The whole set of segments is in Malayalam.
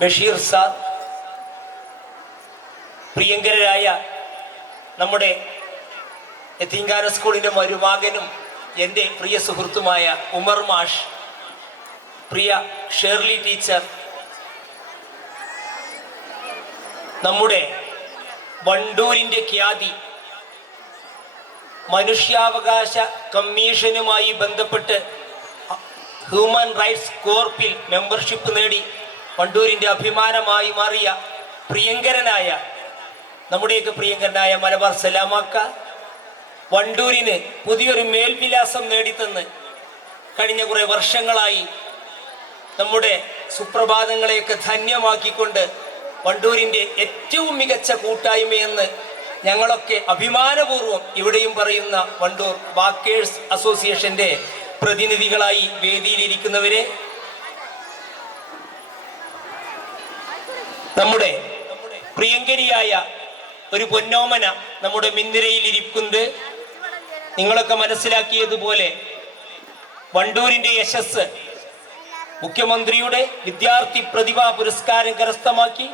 ബഷീർ സാർ, പ്രിയങ്കരായ നമ്മുടെ യതീംഖാന സ്കൂളിൻ്റെ മരുമകനും എൻ്റെ പ്രിയ സുഹൃത്തുമായ ഉമർ മാഷ്, പ്രിയ ഷേർലി ടീച്ചർ, നമ്മുടെ വണ്ടൂരിൻ്റെ ഖ്യാതി മനുഷ്യാവകാശ കമ്മീഷനുമായി ബന്ധപ്പെട്ട് ഹ്യൂമൻ റൈറ്റ്സ് കോർപ്പിൽ മെമ്പർഷിപ്പ് നേടി വണ്ടൂരിൻ്റെ അഭിമാനമായി മാറിയ പ്രിയങ്കരനായ നമ്മുടെയൊക്കെ പ്രിയങ്കരനായ മലബാർ സലാമാക്ക വണ്ടൂരിന് പുതിയൊരു മേൽവിലാസം നേടിത്തന്ന് കഴിഞ്ഞ കുറേ വർഷങ്ങളായി നമ്മുടെ സുപ്രഭാതങ്ങളെയൊക്കെ ധന്യമാക്കിക്കൊണ്ട് വണ്ടൂരിൻ്റെ ഏറ്റവും മികച്ച കൂട്ടായ്മയെന്ന് ഞങ്ങളൊക്കെ അഭിമാനപൂർവ്വം ഇവിടെയും പറയുന്ന വണ്ടൂർ വാക്കേഴ്സ് അസോസിയേഷൻ്റെ പ്രതിനിധികളായി വേദിയിലിരിക്കുന്നവരെ, നമ്മുടെ പ്രിയങ്കരിയായ ഒരു പൊന്നോമന നമ്മുടെ മുൻനിരയിൽ ഇരിക്കുന്നത്, നിങ്ങളൊക്കെ മനസ്സിലാക്കിയതുപോലെ വണ്ടൂരിൻ്റെ യശസ് മുഖ്യമന്ത്രിയുടെ വിദ്യാർത്ഥി പ്രതിഭാ പുരസ്കാരം കരസ്ഥമാക്കി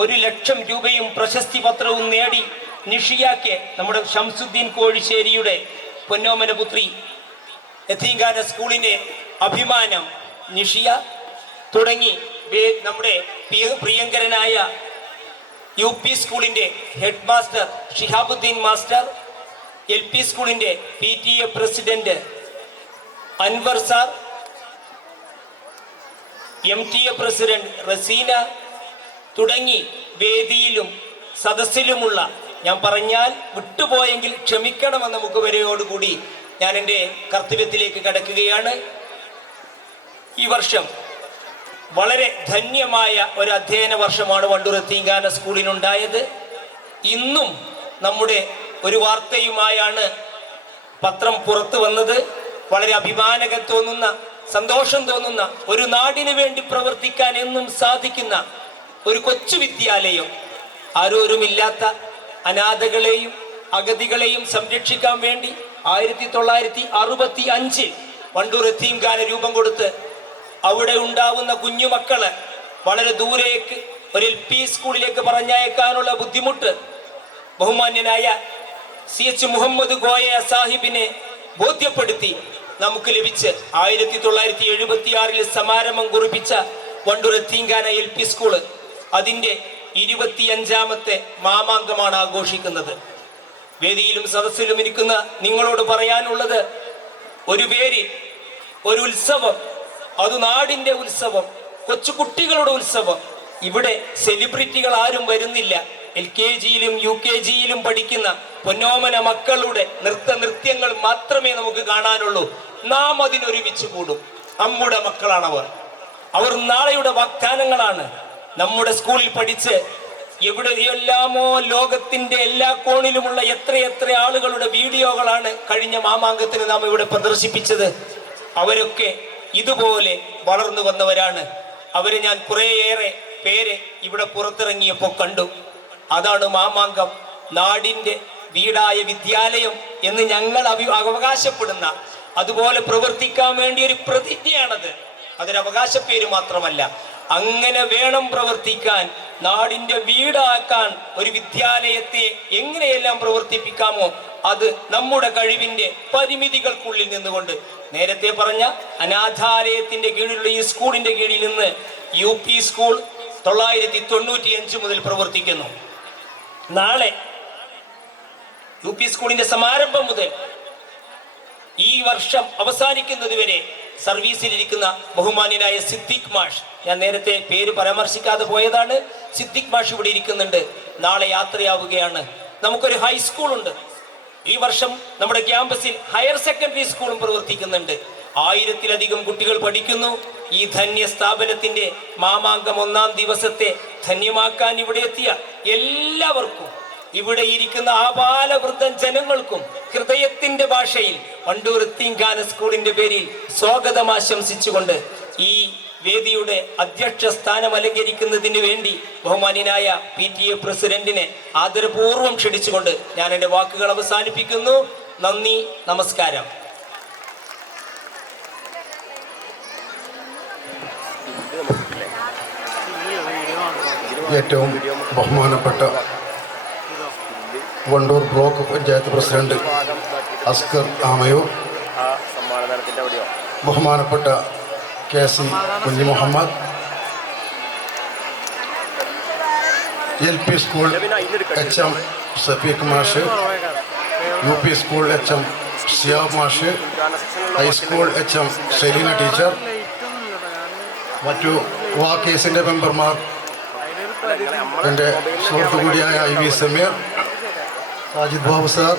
1,00,000 രൂപയും പ്രശസ്തി പത്രവും നേടി നിഷിയാക്കെ നമ്മുടെ ഷംസുദ്ദീൻ കോഴിശ്ശേരിയുടെ പൊന്നോമന പുത്രി, യതീംഖാന സ്കൂളിൻ്റെ അഭിമാനം നിഷിയ തുടങ്ങി നമ്മുടെ പ്രിയങ്കരനായ UP സ്കൂളിൻ്റെ head master Shihabuddin master, LP സ്കൂളിൻ്റെ PTA president Anwar sir, MTA president Raseena തുടങ്ങി വേദിയിലും സദസ്സിലുമുള്ള, ഞാൻ പറഞ്ഞാൽ വിട്ടുപോയെങ്കിൽ ക്ഷമിക്കണമെന്ന മുഖവരയോടുകൂടി ഞാൻ എൻ്റെ കർത്തവ്യത്തിലേക്ക് കടക്കുകയാണ്. ഈ വർഷം വളരെ ധന്യമായ ഒരു അധ്യയന വർഷമാണ് വണ്ടൂർ യതീംഖാന സ്കൂളിനുണ്ടായത്. ഇന്നും നമ്മുടെ ഒരു വാർത്തയുമായാണ് പത്രം പുറത്തു വന്നത്. വളരെ അഭിമാനകം തോന്നുന്ന, സന്തോഷം തോന്നുന്ന, ഒരു നാടിനു വേണ്ടി പ്രവർത്തിക്കാൻ എന്നും സാധിക്കുന്ന ഒരു കൊച്ചു വിദ്യാലയം, ആരോരുമില്ലാത്ത അനാഥകളെയും അഗതികളെയും സംരക്ഷിക്കാൻ വേണ്ടി 1965 വണ്ടൂർ യതീംഖാന രൂപം കൊടുത്ത് അവിടെ ഉണ്ടാവുന്ന കുഞ്ഞുമക്കളെ വളരെ ദൂരേക്ക് ഒരു LP സ്കൂളിലേക്ക് പറഞ്ഞയക്കാനുള്ള ബുദ്ധിമുട്ട് ബഹുമാന്യനായ CH മുഹമ്മദ് കോയ സാഹിബിനെ ബോധ്യപ്പെടുത്തി നമുക്ക് ലഭിച്ച് 1976 സമാരംഭം കുറിപ്പിച്ച വണ്ടൂർ യതീംഖാന LP സ്കൂള് അതിൻ്റെ 25ാമത്തെ മാമാങ്കമാണ് ആഘോഷിക്കുന്നത്. വേദിയിലും സദസ്സിലും ഇരിക്കുന്ന നിങ്ങളോട് പറയാനുള്ളത്, ഒരു പേര്, ഒരു ഉത്സവം, അത് നാടിൻ്റെ ഉത്സവം, കൊച്ചുകുട്ടികളുടെ ഉത്സവം. ഇവിടെ സെലിബ്രിറ്റികൾ ആരും വരുന്നില്ല. LKGയിലും UKGയിലും പഠിക്കുന്ന പൊന്നോമന മക്കളുടെ നൃത്യങ്ങൾ മാത്രമേ നമുക്ക് കാണാനുള്ളൂ. നാം അതിനൊരുമിച്ച് കൂടും. നമ്മുടെ മക്കളാണവർ. അവർ നാളെയുടെ വാഗ്ദാനങ്ങളാണ്. നമ്മുടെ സ്കൂളിൽ പഠിച്ച് എവിടെയെല്ലാമോ ലോകത്തിന്റെ എല്ലാ കോണിലുമുള്ള എത്രയെത്ര ആളുകളുടെ വീഡിയോകളാണ് കഴിഞ്ഞ മാമാങ്കത്തിന് നാം ഇവിടെ പ്രദർശിപ്പിച്ചത്. അവരൊക്കെ ഇതുപോലെ വളർന്നു വന്നവരാണ്. അവരെ ഞാൻ കുറേയേറെ പേരെ ഇവിടെ പുറത്തിറങ്ങിയപ്പോൾ കണ്ടു. അതാണ് മാമാങ്കം. നാടിൻ്റെ വീടായ വിദ്യാലയം എന്ന് ഞങ്ങൾ അവകാശപ്പെടുന്ന, അതുപോലെ പ്രവർത്തിക്കാൻ വേണ്ടി ഒരു പ്രതിജ്ഞയാണത്. അതൊരു അവകാശപ്പേര് മാത്രമല്ല. അങ്ങനെ വേണം പ്രവർത്തിക്കാൻ. നാടിൻ്റെ വീടാക്കാൻ ഒരു വിദ്യാലയത്തെ എങ്ങനെയെല്ലാം പ്രവർത്തിപ്പിക്കാമോ അത് നമ്മുടെ കഴിവിൻ്റെ പരിമിതികൾക്കുള്ളിൽ നിന്നുകൊണ്ട്, നേരത്തെ പറഞ്ഞ അനാഥാലയത്തിൻ്റെ കീഴിലുള്ള ഈ സ്കൂളിൻ്റെ കീഴിൽ നിന്ന് UP സ്കൂൾ 1995 മുതൽ പ്രവർത്തിക്കുന്നു. നാളെ UP സ്കൂളിൻ്റെ സമാരംഭം മുതൽ ഈ വർഷം അവസാനിക്കുന്നത് വരെ സർവീസിലിരിക്കുന്ന ബഹുമാന്യനായ സിദ്ദിഖ് മാഷ്, ഞാൻ നേരത്തെ പേര് പരാമർശിക്കാതെ പോയതാണ്, സിദ്ദിഖ് മാഷ് ഇവിടെ ഇരിക്കുന്നുണ്ട്. നാളെ യാത്രയാവുകയാണ്. നമുക്കൊരു ഹൈസ്കൂളുണ്ട്. ഈ വർഷം നമ്മുടെ ക്യാമ്പസിൽ ഹയർ സെക്കൻഡറി സ്കൂളും പ്രവർത്തിക്കുന്നുണ്ട്. 1000-ലധികം കുട്ടികൾ പഠിക്കുന്നു. ഈ ധന്യ സ്ഥാപനത്തിന്റെ മാമാങ്കം 1-ാം ദിവസത്തെ ധന്യമാക്കാൻ ഇവിടെ എത്തിയ എല്ലാവർക്കും, ഇവിടെ ഇരിക്കുന്ന ആബാലവൃദ്ധൻ ജനങ്ങൾക്കും ഹൃദയത്തിന്റെ ഭാഷയിൽ വണ്ടൂർ യതീംഖാന സ്കൂളിന്റെ പേരിൽ സ്വാഗതം ആശംസിച്ചുകൊണ്ട് ഈ വേദിയുടെ അധ്യക്ഷ സ്ഥാനം അലങ്കരിക്കുന്നതിന് വേണ്ടി ബഹുമാന്യനായ PTA പ്രസിഡന്റിനെ ആദരപൂർവ്വം ക്ഷണിച്ചുകൊണ്ട് ഞാൻ എൻ്റെ വാക്കുകൾ അവസാനിപ്പിക്കുന്നു. നന്ദി, നമസ്കാരം. ഇത് നമുക്കില്ലേ ഏറ്റവും ബഹുമാനപ്പെട്ട വണ്ടൂർ ബ്ലോക്ക് പഞ്ചായത്ത് പ്രസിഡന്റ് അസ്കർ ആമയൂർ, ബഹുമാനപ്പെട്ട KC കുഞ്ഞി Muhammad, LP school HM Safeeq മാഷ്, UP സ്കൂൾ HM സിയാബ് മാഷ്, ഹൈസ്കൂൾ HM സെലീന ടീച്ചർ, മറ്റു കേസിൻ്റെ മെമ്പർമാർ, എൻ്റെ സുഹൃത്തു കൂടിയായ IV സമീർ, സാജിദ് ബാബു സാർ,